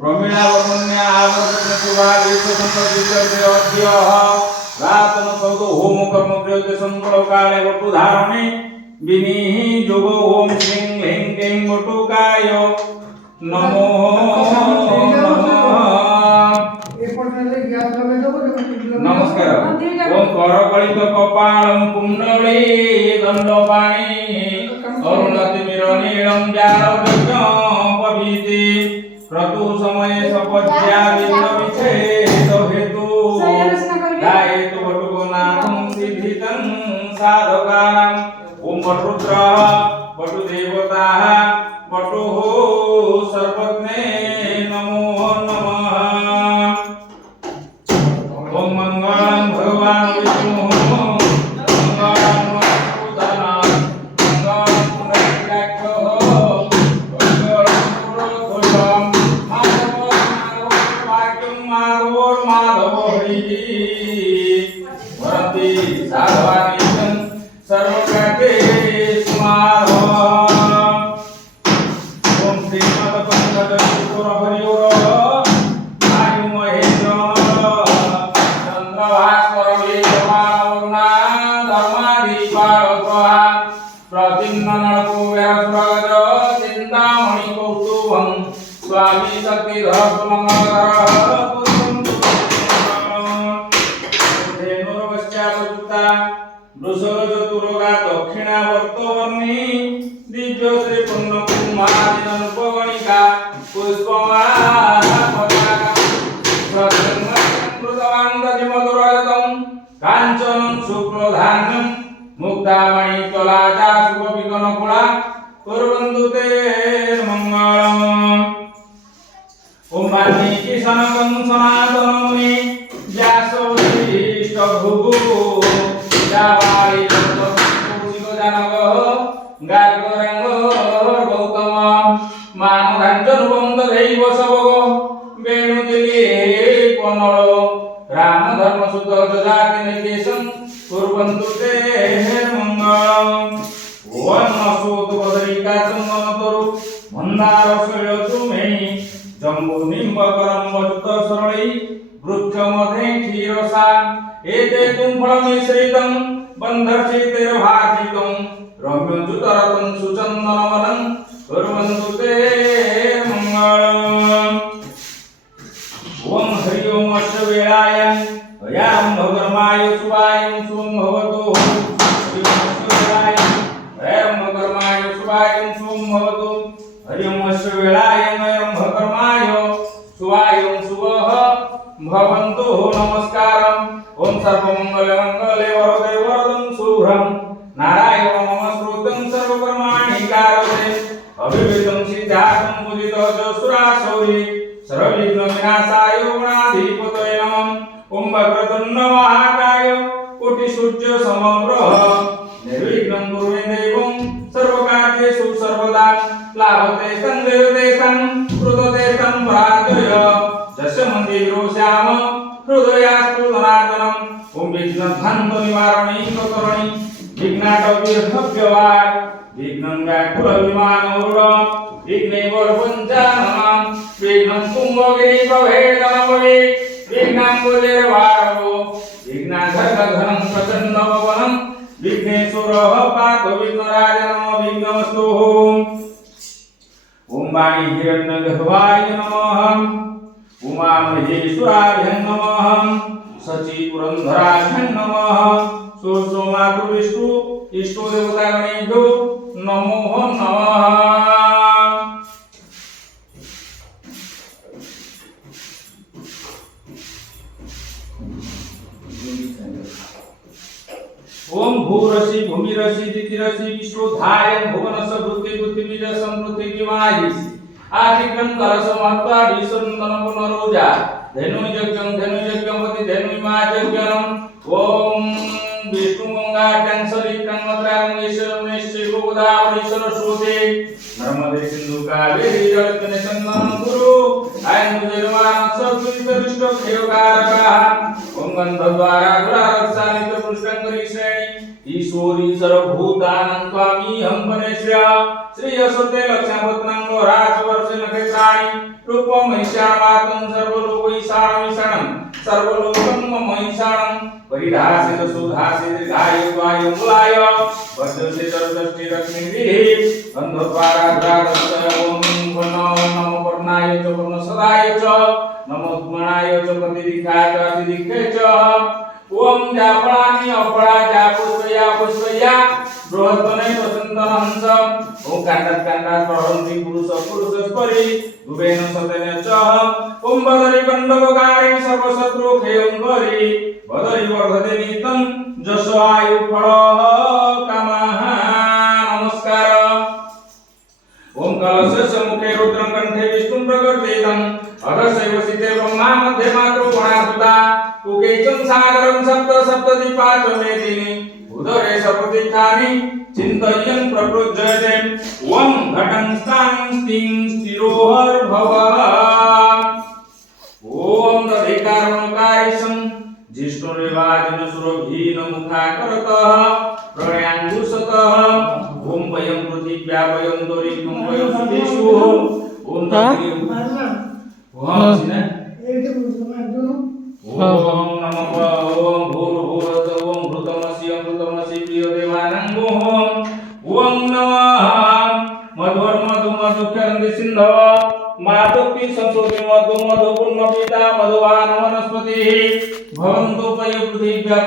Pramila वर्मण्या आवर्तनकुवा विश्वसंपत्तिर्देवद्यः रातन सौदो home कर्म प्रयोगे संकल्प काले वटु धारणे विनिः जोगो ओम श्रीं ह्रीं क्लीं वटुकाय नमो नमस्कार ओम करकलित कपालं कुंडली दंडपाणि अरुणतिमिरनीलं जालगज्ञं पविति क्रतु समये सपज्या विघ्न विच्छेद हेतु गायतु वटुगुणानं सिद्धितं साधकानां ओम वटुरुद्रः वटुदेवताः वटुः सर्वज्ञे नमो नमः ओम मंगलं भगवान् विष्णुः मंगलं वसुधनाथ मंगलं पुण्डरीकाक्षः मंगलं पुरुषोत्तमं माधवो हरिः वरन्ति साधवानितं सर्वकार्येषु माधवः ओम श्रीमद् स्वामी शक्ति वृषरजतुरोगा दक्षिणावर्तवर्णी दिव्य श्री पूर्ण कुमारिका कांचन शुक्लधान्यम मुक्तामणि कलाचा शुभविकनकुला कुर्वन्तु ते मंगलम् ओम वाल्मीकि सनकं सनातन मुनि व्यासोत्तिष्ठ भृगु जावाळि तत्त्वपूजित जानक गार्गरंग गौतम मानधाञ्जनुबन्ध दैव सबग वेणुदिले कोनल राम धर्म सुत जाति निकेशं कुर्वन्तु ते मंगलम् ओम नसोत बदरिका चंदन तरु मंदार शैलचूमेणी जम्बू निम्ब करम्ब जुत सरळी वृक्ष मध्ये क्षीरसार एते तुम्फळ मिश्रितं बन्धर्षितेर भाजितं रम्य जुतरतं सुचन्दनवनं कुर्वन्तु ते मंगलम् ओम हरि ओम अश्ववेळाय अयां भगर्माय सुवाय सुं भवतु हरि ओम अश्ववेळाय नयं भगर्माय सुवाय शुभः भवन्तु नमस्कारम् ओम सर्वमंगलमंगले वरदे वरदं शुभ्रं नारायणं नमस्कृतं सर्वकर्माणि कारये अभिवेदं सिद्धार्थं पूजितो जसुरासौरी सर्वविघ्न विनाशाय गणाधिपतये नमः ओम वक्रतुण्ड महाकाय कोटिसूर्य समप्रभ निर्विघ्नं कुरु मे देवं सर्वकार्येषु सर्वदा लाभते संदेवते सं कृतते सं पराजय जस्य मंदिरो श्याम हृदयास्तु धनार्दनम् ओम विघ्नध्वंस निवारणी करणि विघ्नाटवीर्भव्यवाय विघ्नं व्याकुल विमानोरुढं विघ्ने वरपञ्चाननं विघ्नं कुम्भगिरि प्रभेदनवै विघ्नाम्बुजैर्वारवो विघ्नाधर्घनं प्रचण्डपवनं विघ्नेश्वरः पातु विघ्नराज नमो विघ्नमस्तु ओम वाणी हिरण्यगर्भाय नमः उमामहेश्वराभ्यं नमः सची पुरंधराभ्यं नमः सोमातु विष्णु इष्टो देवतागणेभ्यो नमो नमः ओम भूरसि भूमिरसि दितिरसि विश्वोधायं भुवनस्य वृत्ति पृथ्वीज संवृत्ति विमाहिसि आदिक्रम करसमत्वा विसुन्दन पुनरोजा धेनुयज्ञं धेनुयज्ञपति धेनुमाजज्ञनं ओम विष्णु गंगा कैंसरी क्रमत्रां ईश्वरं निश्चय गोदावरी सरस्वती नर्मदे सिंधु कावेरी जलतने संगम गुरु आयन निर्वाण सत्वितरिष्ट क्षयोकारकः ओम गंधद्वारा दुरारक्षानित पुष्टंकरी श्रेणी ईश्वरी सर्वभूतानं त्वामीहं परेश्य श्री यशोते लक्ष्मणपत्नं राजवर्ष नखेत्राणि रूपं महिषामातं सर्वलोकैषाणं सर्वलोकं महिषाणं परिधासित सुधासित दीर्घायुत्वाय मूलाय वज्रसे चतुष्टि रश्मिभिः गंधद्वारा दुरारक्षाय ओम नमो वर्णाय च वर्णसदाय च नमो गुणाय च प्रतिदिखाय च अतिदिखे च ओम जाफळानि अफळा जा पुष्पया बृहत्तने प्रचंदन हंस ओम कांडात प्रहंती पुरुषस्परी दुबेन सतेन च ओम बदरी कंडवगारी सर्वशत्रु खेयंगरी बदरी वर्धते नितं जश आयु फळ कामः नमस्कार ओम कलशस्य मुखे रुद्रं कंठे विष्णुं प्रकर्तेतं अधसैव सीते ब्रह्मा मध्ये मातृ गुणासुता कुकेचं सागरं सप्तदीपा च मेदिनी उदरे सपतिकानि चिन्तयन् प्रकृज्यते ओम घटं स्तां स्तिं स्थिरोहर भव ओम दधिकारणकारिसं जिष्णुरेवाजिन सुरभीन मुखाकरतः प्रणयाङ्गुसतः ओम वयं पृथिव्या वयं दोरिकं वयं सुधीषु ओम ओम नमः ओम भूर्भुवः ओम भूतमसि प्रिय देवानां ओम नमः मधुर्मधुमधुकरन्ति सिन्धव मातुक्ति संसोति मधुपूर्ण पिता मधुवान वनस्पतिः भवन्तु पय पृथिव्या